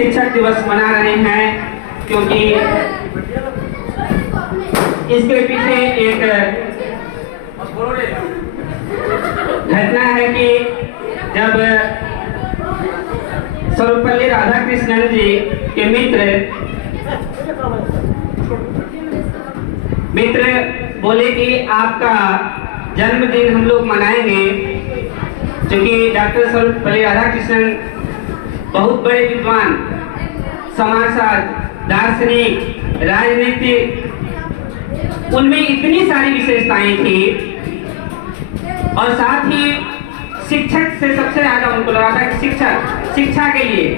शिक्षक दिवस मना रहे हैं, क्योंकि इसके पीछे एक घटना है कि जब सर्वपल्ली राधाकृष्णन जी के मित्र बोले कि आपका जन्मदिन हम लोग मनाएंगे, क्योंकि डॉक्टर सर्वपल्ली राधाकृष्णन बहुत बड़े विद्वान, समाजशास्त्र, दार्शनिक, राजनीतिक, उनमें इतनी सारी विशेषताएं थी और साथ ही शिक्षक से सबसे ज्यादा उनको लगा था कि शिक्षा के लिए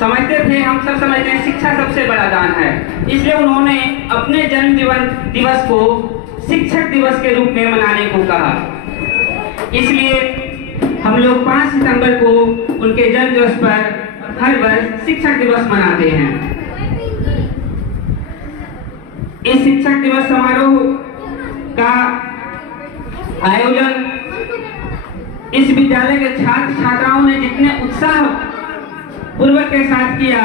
समझते थे, हम सब समझते हैं शिक्षा सबसे बड़ा दान है। इसलिए उन्होंने अपने जन्म दिवस को शिक्षक दिवस के रूप में मनाने को कहा। इसलिए हम लोग 5 सितंबर को उनके जन्म दिवस पर हर वर्ष शिक्षक दिवस मनाते हैं। इस शिक्षक दिवस समारोह का आयोजन इस विद्यालय के छात्र छात्राओं ने जितने उत्साह पूर्वक के साथ किया,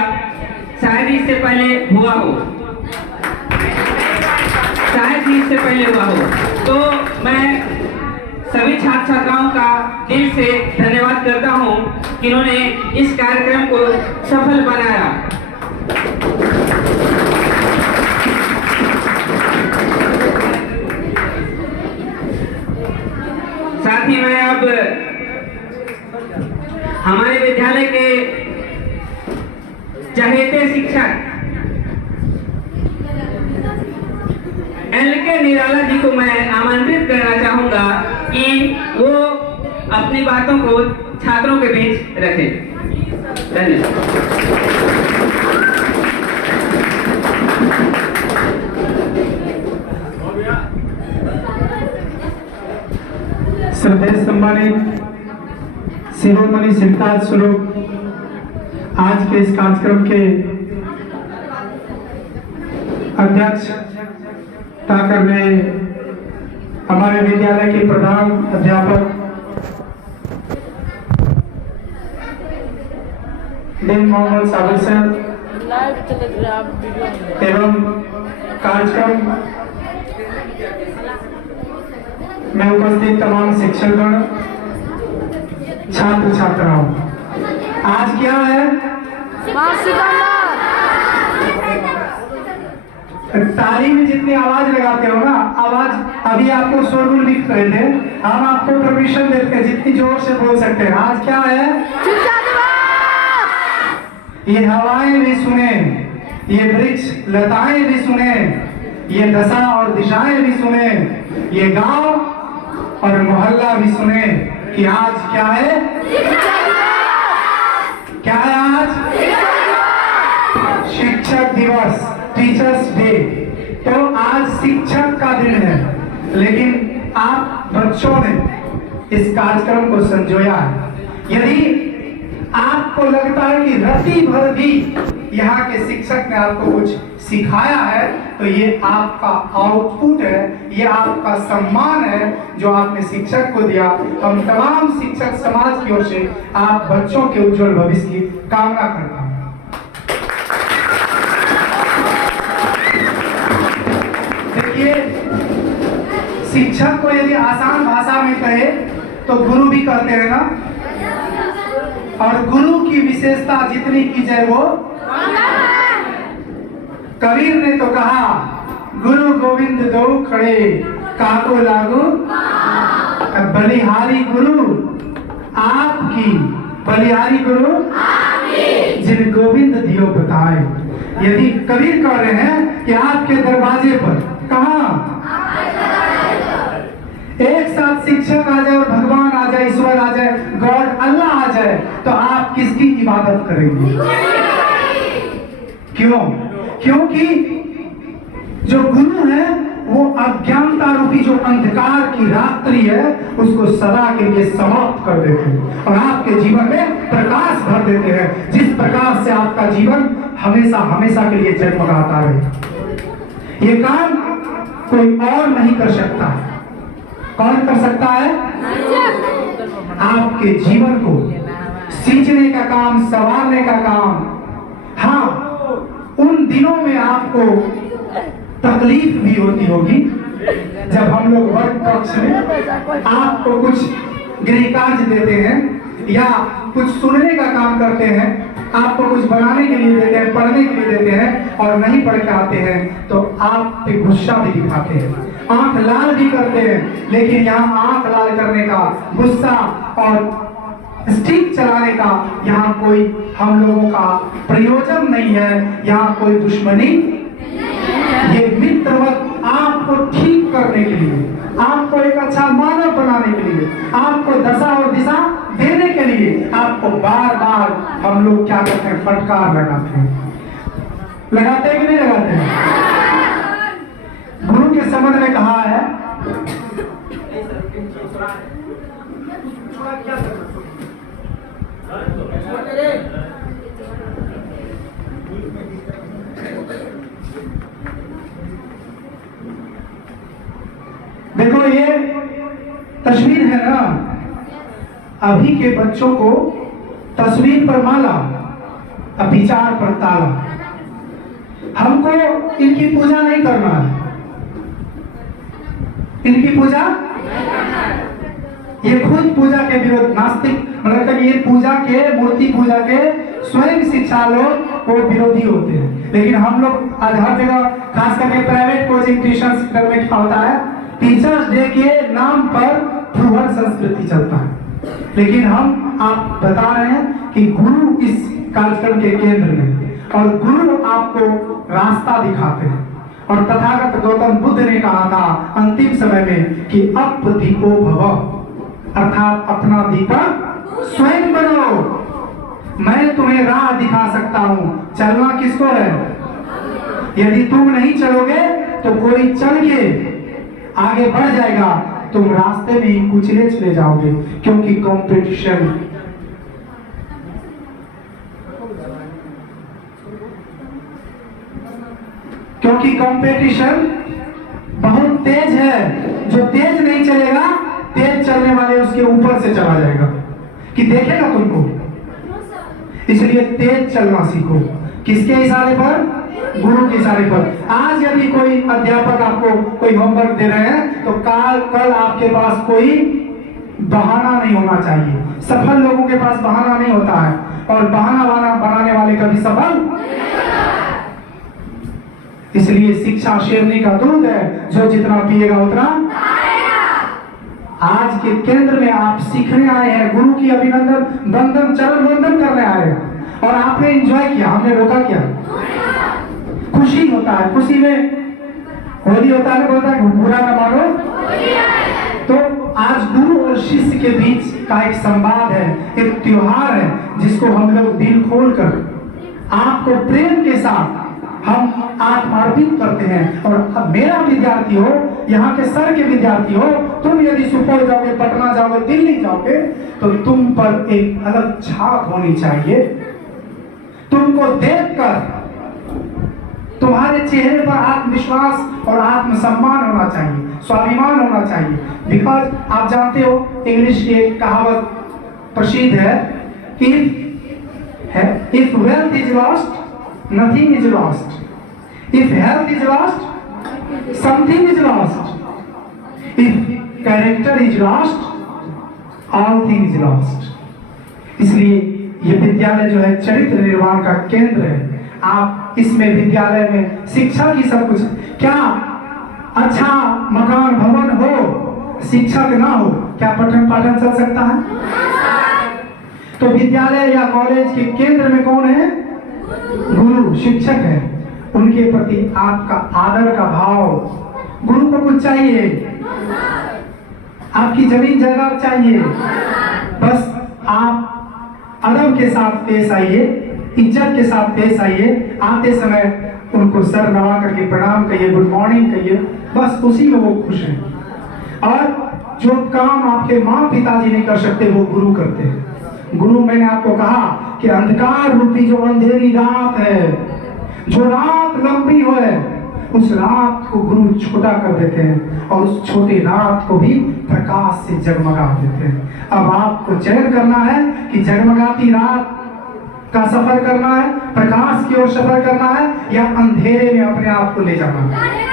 शायद इससे पहले हुआ हो, तो मैं सभी छात्र छात्राओं का दिल से धन्यवाद करता हूं कि इन्होंने इस कार्यक्रम को सफल बनाया। साथ ही मैं अब हमारे विद्यालय के चहेते शिक्षक LK निराला जी को मैं आमंत्रित करना चाहूंगा कि वो अपनी बातों को छात्रों के बीच रखें। धन्यवाद। श्रद्धेय सम्मानित शिरोमणि सिद्धार्थ स्वरूप, आज के इस कार्यक्रम के अध्यक्षता करने हमारे विद्यालय के प्रधान अध्यापक दिन मोहम्मद साबिर सर एवं कार्यक्रम में उपस्थित तमाम शिक्षकगण, छात्र छात्राओं, आज क्या है? ताली में जितनी आवाज लगाते हो ना, आवाज अभी आपको शोरगुल लिख रहे थे, हम आपको परमिशन देते हैं जितनी जोर से बोल सकते हैं। आज क्या है? ये हवाएं भी सुने, ये वृक्ष लताएं भी सुने, ये दशा और दिशाएं भी सुने, ये गांव और मोहल्ला भी सुने कि आज क्या है? क्या है आज? शिक्षक दिवस, टीचर्स डे। तो आज शिक्षक का दिन है, लेकिन आप बच्चों ने इस कार्यक्रम को संजोया है। यदि आपको लगता है कि रति भर भी यहाँ के शिक्षक ने आपको कुछ सिखाया है, तो ये आपका आउटपुट है, ये आपका सम्मान है जो आपने शिक्षक को दिया। हम तमाम शिक्षक समाज की ओर से आप बच्चों के उज्जवल भविष्य की कामना करता हूँ। देखिए, शिक्षक को यदि आसान भाषा में कहे तो गुरु भी कहते हैं ना, और गुरु की विशेषता जितनी की जाए वो, कबीर ने तो कहा गुरु गोविंद दो खड़े काको लागू, बलिहारी गुरु आपकी, बलिहारी गुरु जिन गोविंद दियो बताए। यदि कबीर कह रहे हैं कि आपके दरवाजे पर कहा एक साथ शिक्षक आ जाए और भगवान आ जाए, ईश्वर आ जाए, गॉड अल्लाह आ जाए, तो आप किसकी इबादत करेंगे? क्यों? क्योंकि जो गुरु है वो अज्ञानता रूपी जो अंधकार की रात्रि है उसको सदा के लिए समाप्त कर देते हैं और आपके जीवन में प्रकाश भर देते हैं, जिस प्रकाश से आपका जीवन हमेशा हमेशा के लिए जगमगाता रहे। ये काम कोई और नहीं कर सकता। कौन कर सकता है? आपके जीवन को सींचने का काम, संवारने का काम, दिनों में आपको तकलीफ भी होती होगी जब हम लोग वर्ग कक्ष में आपको कुछ गृह कार्य देते हैं या कुछ सुनने का काम करते हैं, आपको कुछ बनाने के लिए देते हैं, पढ़ने के लिए देते हैं और नहीं पढ़ के आते हैं तो आप पे गुस्सा भी दिखाते हैं, आंख लाल भी करते हैं। लेकिन यहाँ आंख लाल करने का, गुस्सा और स्टिक चलाने का यहाँ कोई हम लोगों का प्रयोजन नहीं है, यहाँ कोई दुश्मनी। ये मित्रवत आपको ठीक करने के लिए, आपको एक अच्छा मानव बनाने के लिए, आपको दशा और दिशा देने के लिए आपको बार बार हम लोग क्या करते हैं, फटकार लगाते हैं। लगाते हैं कि नहीं लगाते हैं? गुरु के संबंध में कहा है देखो ये तस्वीर है ना, अभी के बच्चों को तस्वीर पर माला, विचार पर ताला। हमको इनकी पूजा नहीं करना है, इनकी पूजा, ये खुद पूजा के विरोध, नास्तिक मतलब ये पूजा के, मूर्ति पूजा के स्वयं शिक्षा लोग वो विरोधी होते हैं। लेकिन हम लोग आज हर जगह, खास करके प्राइवेट कोचिंग ट्यूशन सेंटर में क्या होता है, टीचर्स डे के नाम पर फुहर संस्कृति चलता है। लेकिन हम आप बता रहे हैं कि गुरु इस कार्यक्रम के केंद्र में, और गुरु आपको रास्ता दिखाते हैं। और तथागत गौतम बुद्ध ने कहा था अंतिम समय में कि अप दीपो भव, अर्थात अपना दीपक स्वयं बनो। मैं तुम्हें राह दिखा सकता हूं, चलना किसको है? यदि तुम नहीं चलोगे तो कोई चल के आगे बढ़ जाएगा, तुम रास्ते में ही कुचले चले जाओगे। क्योंकि कंपटीशन, क्योंकि कंपटीशन बहुत तेज है। जो तेज नहीं चलेगा, तेज चलने वाले उसके ऊपर से चला जाएगा कि देखेगा तुमको। इसलिए तेज चलना सीखो। किसके इशारे पर? गुरु के इशारे पर। आज यदि कोई अध्यापक आपको कोई होमवर्क दे रहे हैं तो कल आपके पास कोई बहाना नहीं होना चाहिए। सफल लोगों के पास बहाना नहीं होता है, और बहाना बनाने वाले कभी सफल। इसलिए शिक्षा शेरनी का दूध है, जो जितना पिएगा उतना। आज के केंद्र में आप सीखने आए हैं, गुरु की अभिनंदन बंदन चरण वंदन करने आए हैं, और आपने एंजॉय किया, हमने रोका क्या? खुशी होता है, खुशी में होली होता है, बोलता है बुरा न मानो। तो आज गुरु और शिष्य के बीच का एक संवाद है, एक त्योहार है, जिसको हम लोग दिल खोलकर आपको प्रेम के साथ हम आत्मार्पित करते हैं। और अब मेरा विद्यार्थी हो, यहाँ के सर के विद्यार्थी हो, तुम यदि सुपौल जाओगे, पटना जाओगे, दिल्ली जाओगे, तो तुम पर एक अलग छाप होनी चाहिए। तुमको देखकर तुम्हारे चेहरे पर आत्मविश्वास और आत्मसम्मान होना चाहिए, स्वाभिमान होना चाहिए। बिकॉज आप जानते हो, इंग्लिश की एक कहावत प्रसिद्ध है, if wealth is lost nothing is lost, if health is lost something is lost, if character is lost all things is lost। इसलिए ये विद्यालय जो है चरित्र निर्माण का केंद्र है। आप इसमें विद्यालय में शिक्षा की सब कुछ, क्या अच्छा मकान भवन हो, शिक्षक ना हो, क्या पठन पाठन चल सकता है? तो विद्यालय या कॉलेज के केंद्र में कौन है? गुरु, शिक्षक है। उनके प्रति आपका आदर का भाव। गुरु को कुछ चाहिए? आपकी जमीन जायदाद चाहिए? बस आप अदब के साथ पेश आइए, इज्जत के साथ पेश आइए। आते समय उनको सर नवा करके प्रणाम कहिए, गुड मॉर्निंग कहिए, बस उसी में वो खुश हैं। और जो काम आपके माँ पिताजी नहीं कर सकते, वो गुरु करते हैं। गुरु, मैंने आपको कहा कि अंधकार रूपी जो अंधेरी रात है, जो रात लंबी हो है, उस रात को गुरु छोटा कर देते हैं और उस छोटी रात को भी प्रकाश से जगमगा देते हैं। अब आपको चयन करना है कि जगमगाती रात का सफर करना है, प्रकाश की ओर सफर करना है, या अंधेरे में अपने आप को ले जाना है?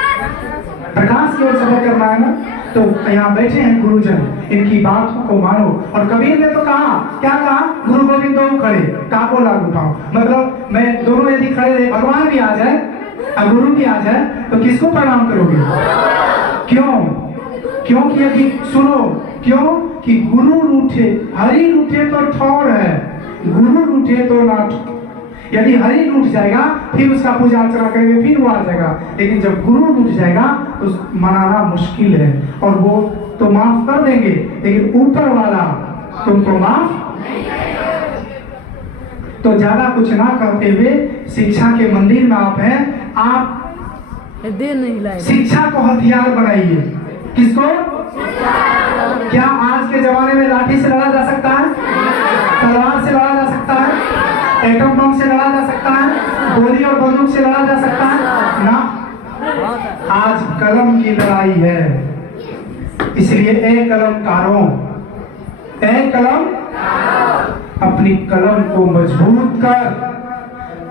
प्रकाश की ओर सफर करना है ना। तो यहाँ बैठे हैं गुरुजन, इनकी बातों को मानो। और कबीर ने तो कहा, क्या कहा? गुरु गोविंद दो खड़े, काको लागू पाओ। मतलब मैं दोनों यदि खड़े रहे, भगवान भी आ जाए और गुरु भी आ जाए, तो किसको प्रणाम करोगे? क्यों? क्योंकि यदि सुनो, क्यों कि गुरु रूठे, हरि रूठे तो ठौर है, गुरु रूठे तो ना। यदि हरि रूठ जाएगा फिर उसका पूजा अर्चना करेंगे, फिर वो आ जाएगा। लेकिन जब गुरु रूठ जाएगा तो मनाना मुश्किल है। और वो तो माफ कर देंगे, लेकिन ऊपर वाला तुमको माफ। तो ज्यादा कुछ ना करते हुए शिक्षा के मंदिर में आप हैं, आप शिक्षा को हथियार बनाइए। किसको? क्या आज के जमाने में लाठी से लड़ा जा सकता है? तलवार से लड़ा जा सकता है? एटम बम से लड़ा जा सकता है? गोली और बंदूक से लड़ा जा सकता है? ना। आज कलम की लड़ाई है। इसलिए ए कलमकारों, ए कलम, अपनी कलम को मजबूत कर,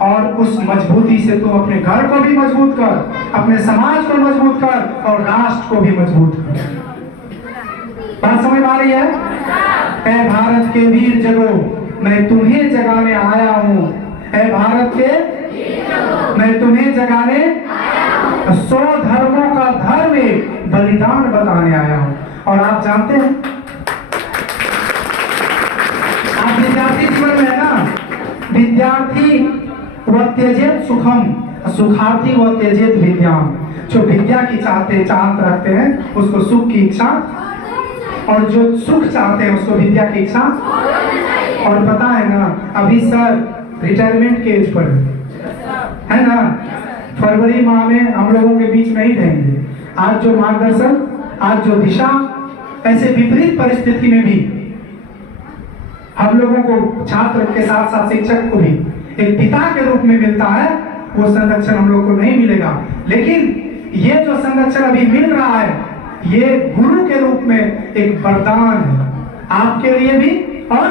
और उस मजबूती से तुम अपने घर को भी मजबूत कर, अपने समाज को मजबूत कर, और राष्ट्र को भी मजबूत कर। बात समझ में आ रही है? ऐ भारत के वीर जगो, मैं तुम्हें जगाने आया हूँ। ऐ भारत के, मैं तुम्हें जगाने 100 धर्मों का धर्म एक बलिदान बताने आया हूँ। और आप जानते हैं, आप विद्यार्थी जीवन में है ना, विद्यार्थी वह त्यजेत सुखम, सुखार्थी वह त्यजेत विद्याम। जो विद्या की चाहत रखते हैं उसको सुख की इच्छा, और जो सुख चाहते हैं उसको विद्या की इच्छा। और पता है ना, अभी सर रिटायरमेंट के एज पर है ना, फरवरी माह में हम लोगों के बीच में ही रहेंगे। आज जो मार्गदर्शन, आज जो दिशा, ऐसे विपरीत परिस्थिति में भी हम लोगों को, छात्र के साथ साथ शिक्षक को भी एक पिता के रूप में मिलता है, वो संरक्षण हम लोग को नहीं मिलेगा। लेकिन ये जो संरक्षण अभी मिल रहा है, ये गुरु के रूप में एक वरदान है, आपके लिए भी और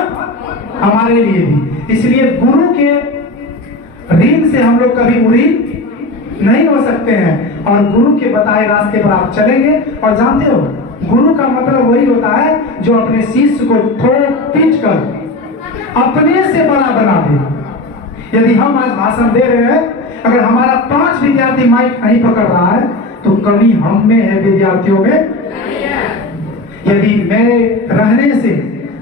हमारे लिए भी। इसलिए गुरु के ऋण से हम लोग कभी उड़ी नहीं हो सकते हैं, और गुरु के बताए रास्ते पर आप चलेंगे। और जानते हो, गुरु का मतलब वही होता है जो अपने शिष्य को ठोक पीट कर अपने से बड़ा बना दे। यदि हम आज भाषण दे रहे हैं, अगर हमारा 5 विद्यार्थी माइक नहीं पकड़ रहा है, तो कमी हम में है, विद्यार्थियों में। यदि मेरे रहने से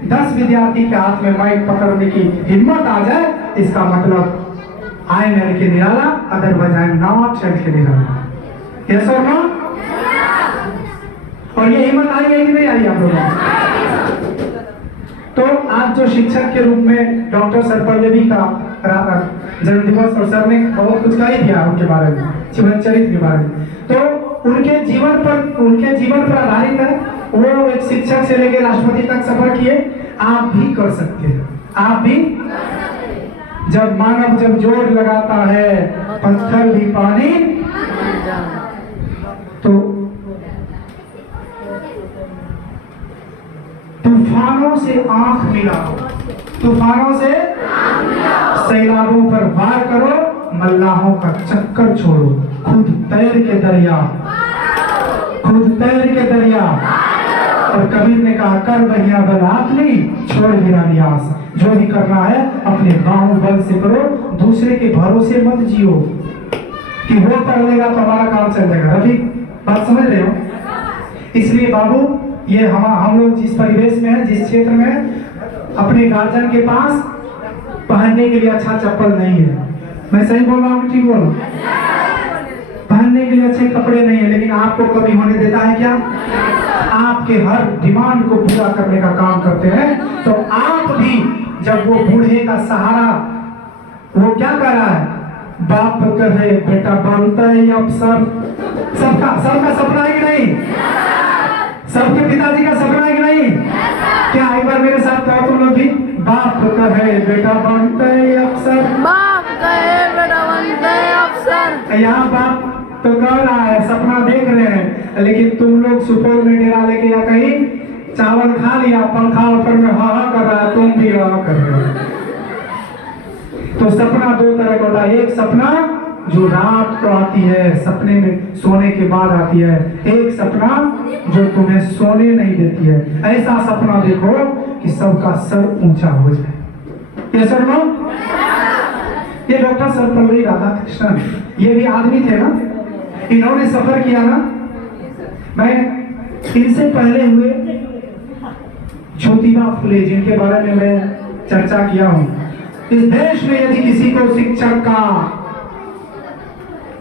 10 विद्यार्थी के हाथ में माइक पकड़ने की हिम्मत आ जाए, इसका मतलब आई am L K Nirala, otherwise I am not L K Nirala. Yes और नो? और ये हिम्मत आई है कि नहीं आई आप लोगों? तो आज जो शिक्षक के रूप में डॉक्टर सर्वपल्लवी का जन्म दिवस, और सर ने बहुत कुछ कहा ही दिया उनके बारे में, जीवन चरित्र के बारे में, तो उनके जीवन पर आधारित है। वो एक शिक्षक से लेकर राष्ट्रपति तक सफर किए। आप भी कर सकते हैं, आप भी। जब मानव जब जोर लगाता है, पत्थर भी पानी, तो तूफानों से आंख मिलाओ, तूफानों से सैलाबों पर वार करो, मल्लाहों का चक्कर छोड़ो, खुद तैर के दरिया, खुद तैर के दरिया। और कबीर ने कहा, कर बहिया बल आदमी, छोड़ बिना नियास। जो भी करना है अपने बाहुबल से करो, दूसरे के भरोसे मत जियो कि वो कर लेगा तो हमारा काम चल जाएगा। रफी, बात समझ रहे हो? इसलिए बाबू, ये हम लोग जिस परिवेश में है, जिस क्षेत्र में है, अपने गार्जियन के पास पहनने के लिए अच्छा चप्पल नहीं है। मैं सही बोल रहा हूँ, ठीक बोल? पहनने के लिए अच्छे कपड़े नहीं है, लेकिन आपको कभी होने देता है क्या? आपके हर डिमांड को पूरा करने का काम करते हैं। तो आप भी जब वो बूढ़े का सहारा, वो क्या कर रहा है? बाप कहे बेटा बनता है अफसर। सबका सपना है कि नहीं? सबके पिताजी का सपना है कि नहीं? क्या एक बार मेरे साथ कहो तुम लोग भी, बाप कहे बेटा बनता है अफसर, बाप कहे बेटा बनता है अफसर। यहाँ बाप तो कह रहा है, सपना देख रहे हैं, लेकिन तुम लोग सुपौल में डेरा लेके या कहीं चावल खा लिया, पंखा ऊपर में हा कर रहा है, तुम भी हा कर रहे हो। तो सपना दो तरह का होता है, एक सपना जो रात को आती है, सपने में सोने के बाद आती है, एक सपना जो तुम्हें सोने नहीं देती है। ऐसा सपना देखो कि सबका सर ऊंचा हो जाए। ये सर नो, ये डॉक्टर सर्वपल्ली राधाकृष्णन, ये भी आदमी थे ना, इन्होंने सफर किया ना। मैं इनसे पहले हुए ज्योतिबा फुले, जिनके बारे में मैं चर्चा किया हूं, इस देश में यदि किसी को शिक्षक का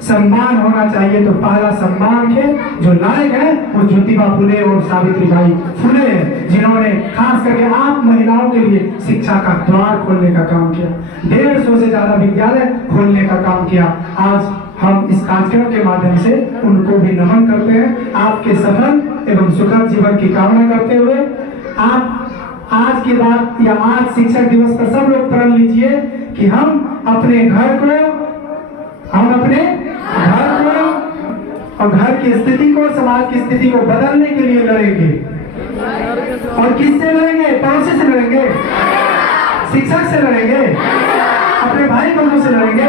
सम्मान होना चाहिए तो पहला सम्मान के जो लायक है वो ज्योतिबा फुले और सावित्रीबाई फुले हैं, जिन्होंने खास करके आप महिलाओं के लिए शिक्षा का द्वार खोलने का काम किया, 150 से ज्यादा विद्यालय खोलने का काम किया। आज हम इस कार्यक्रम के माध्यम से उनको भी नमन करते हैं। आपके सफल एवं सुखद जीवन की कामना करते हुए आप आज की बात या आज शिक्षक दिवस पर सब लोग प्रण लीजिए कि हम अपने घर को और घर की स्थिति को, समाज की स्थिति को बदलने के लिए लड़ेंगे। और किससे लड़ेंगे? पड़ोसी से लड़ेंगे, शिक्षक से लड़ेंगे, अपने भाई बंधु से लड़ेंगे।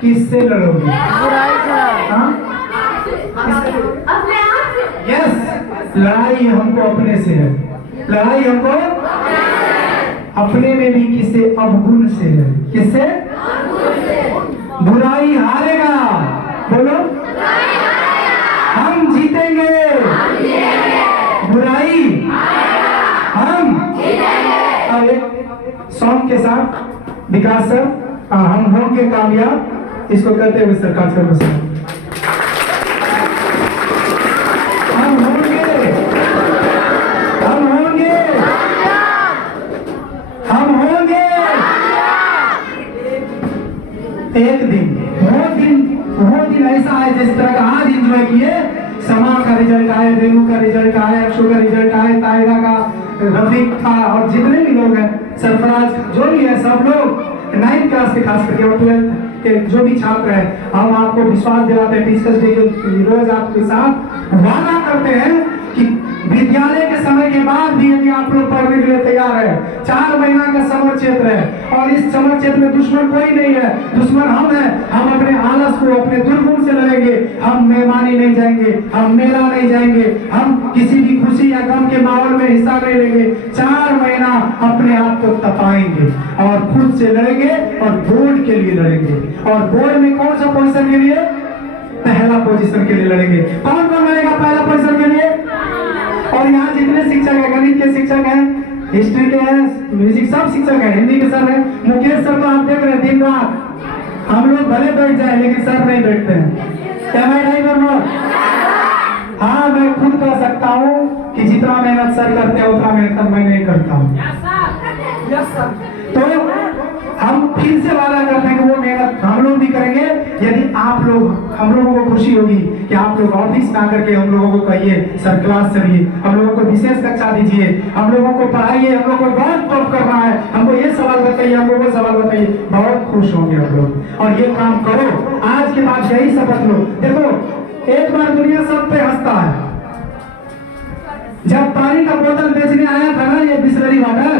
किससे लड़ोगे? यस, लड़ाई हमको अपने से है, लड़ाई हमको अपने में भी किससे? अवगुण से है। किससे? बुराई हारेगा, बोलो हम जीतेंगे, बुराई हम जीतेंगे। और एक सॉन्ग के साथ विकास सर, हम होंगे कामयाब, इसको करते हुए सरकार सर को हम होंगे एक दिन, वो दिन ऐसा है जिस तरह का आज इंजॉय किए, समा का रिजल्ट आए, रेणु का रिजल्ट आए, अक्षु का रिजल्ट आए, तायरा का, रफीक था और जितने भी लोग हैं, सरफराज जो भी है, सब लोग 9th क्लास के खास करके और 12th के जो भी छात्र हैं, हम आपको विश्वास दिलाते हैं, टीचर्स डे के रोज आपके साथ वादा करते हैं कि विद्यालय के समय के बाद भी यदि आप लोग पढ़ने के लिए तैयार है, 4 महीना का समर क्षेत्र है और इस समर क्षेत्र में दुश्मन कोई नहीं है, दुश्मन हम हैं। हम अपने आलस को, अपने दुर्गुण से लड़ेंगे, हम मेहमानी नहीं जाएंगे, हम मेला नहीं जाएंगे, हम किसी भी खुशी या गम के माहौल में हिस्सा नहीं लेंगे। 4 महीना अपने आप को तपाएंगे और खुद से लड़ेंगे और बोर्ड के लिए लड़ेंगे। और बोर्ड में कौन सा पोजीशन के लिए? पहला पोजीशन के लिए लड़ेंगे। कौन कौन लड़ेगा पहला पोजीशन के लिए? और यहाँ जितने शिक्षक हैं, गणित के शिक्षक हैं, हिस्ट्री के हैं, म्यूजिक सब शिक्षक हैं, हिंदी के सर हैं, मुकेश सर तो आप देख रहे हैं दिन रात, हम लोग भले बैठ जाए लेकिन सर नहीं बैठते हैं। क्या मैं नहीं करना? हाँ, मैं खुद कर सकता हूँ कि जितना मेहनत सर करते हैं उतना मेहनत मैं नहीं करता हूँ। तो हम फिर से वादा करते हैं कि वो मेहनत हम लोग भी करेंगे। यदि आप लोग, हम लोगों को खुशी होगी कि आप लोग ऑफिस में आकर के हम लोगों को कहिए सर क्लास चलिए, हम लोगों को विशेष कक्षा दीजिए, हम लोगों को पढ़ाइए, हम लोगों को बहुत टॉप करना है, हमको ये सवाल बताइए, हमको वो सवाल बताइए, बहुत खुश होंगे हम लोग। और ये काम करो, आज के बाद यही शपथ लो। देखो, एक बार दुनिया सब पे हंसता है। जब पानी का बोतल बेचने आया था ना, ये बिसलरी वाटर,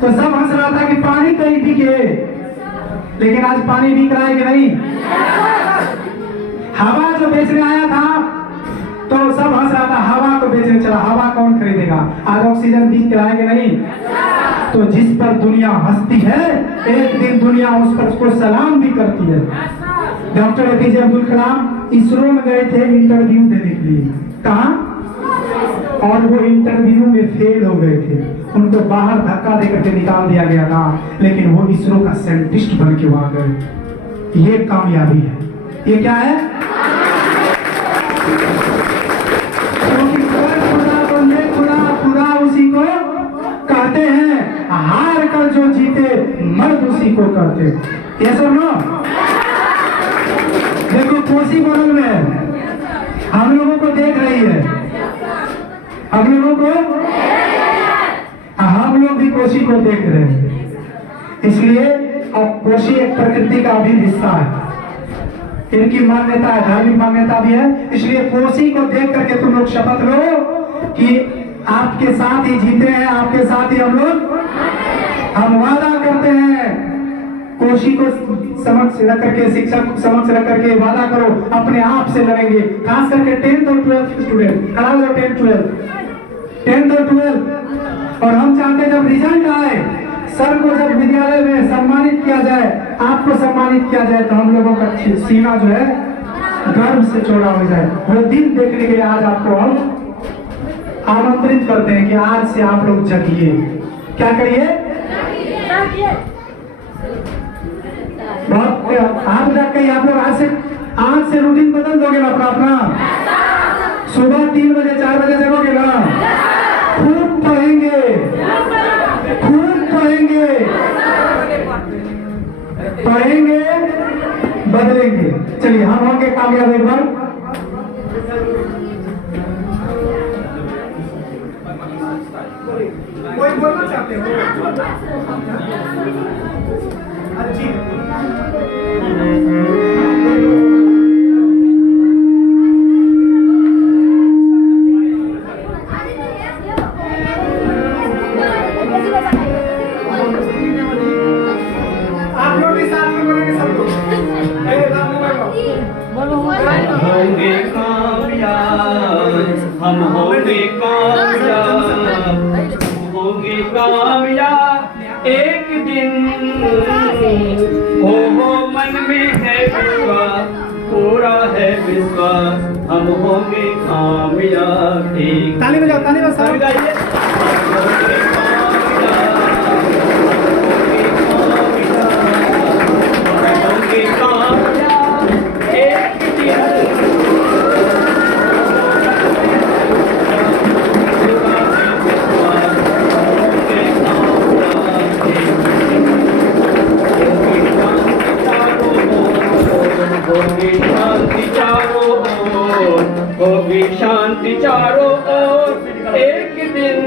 तो सब हंस रहा था कि पानी कहीं बिके, लेकिन आज पानी बिक रहा है कि नहीं? हवा जो बेचने आया था तो सब हंस रहा था, हवा को बेचने चला, हवा कौन खरीदेगा? आज ऑक्सीजन बिक रहा है कि नहीं? तो जिस पर दुनिया हंसती है, एक दिन दुनिया उस पर उसको सलाम भी करती है। डॉक्टर एपीजे अब्दुल कलाम इसरो में गए थे इंटरव्यू देने के लिए, कहा, और वो इंटरव्यू में फेल हो गए थे, उनको बाहर धक्का देकर के निकाल दिया गया था, लेकिन वो इसरो का साइंटिस्ट बन के वहां गए। ये कामयाबी है। ये क्या है? क्योंकि खुदा बंदे खुदा उसी को कहते हैं, हार कर जो जीते मर्द उसी को कहते। ये सुनो, देखो कोसी बगल में हम लोगों को देख रही है, हम लोगों को, हम लोग भी कोसी को देख रहे हैं। इसलिए अब कोसी एक प्रकृति का भी हिस्सा है, इनकी मान्यता है, धार्मिक मान्यता भी है। इसलिए कोसी को देख करके तुम लोग शपथ लो कि आपके साथ ही जीते हैं, आपके साथ ही हम लोग, हम वादा करते हैं कोशी को समक्ष रख करके, शिक्षा को समक्ष रख करके वादा करो अपने आप से लड़ेंगे। खास करके 10th और 12th स्टूडेंट, खड़ा हो जाओ 10th और 12th। और हम चाहते हैं जब रिजल्ट आए, सर को जब विद्यालय में सम्मानित किया जाए, आपको सम्मानित किया जाए, तो हम लोगों का सीना जो है गर्व से चौड़ा हो जाए। वो दिन देखने के लिए आज आपको हम आमंत्रित करते हैं कि आज से आप लोग जगिए। क्या करिए? आप जग के आप लोग आज से रूटीन बदल दोगे ना अपना। सुबह 3 बजे 4 बजे जगोगे ना, खूब पढ़ेंगे, पढ़ेंगे, बदलेंगे। चलिए हम होंगे कामयाब एक बार। कोई बोलना चाहते हो? आप लोग भी साथ में बोलेंगे सब लोग। होंगे कामयाब, हम होंगे कामयाब, होंगे कामयाब एक दिन। हो मन में है विश्वास, पूरा है विश्वास, हम होंगे कामयाब एक। ताली बजाओ, ताली बजाओ, गाइए। होंगे कामयाब एक दिन। होगी शांति चारों ओर, होगी शांति चारों ओर एक दिन।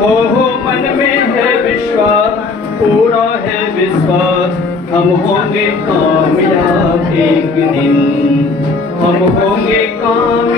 हो मन में है विश्वास, पूरा है विश्वास, हम होंगे कामयाब एक दिन। हम होंगे कामयाब।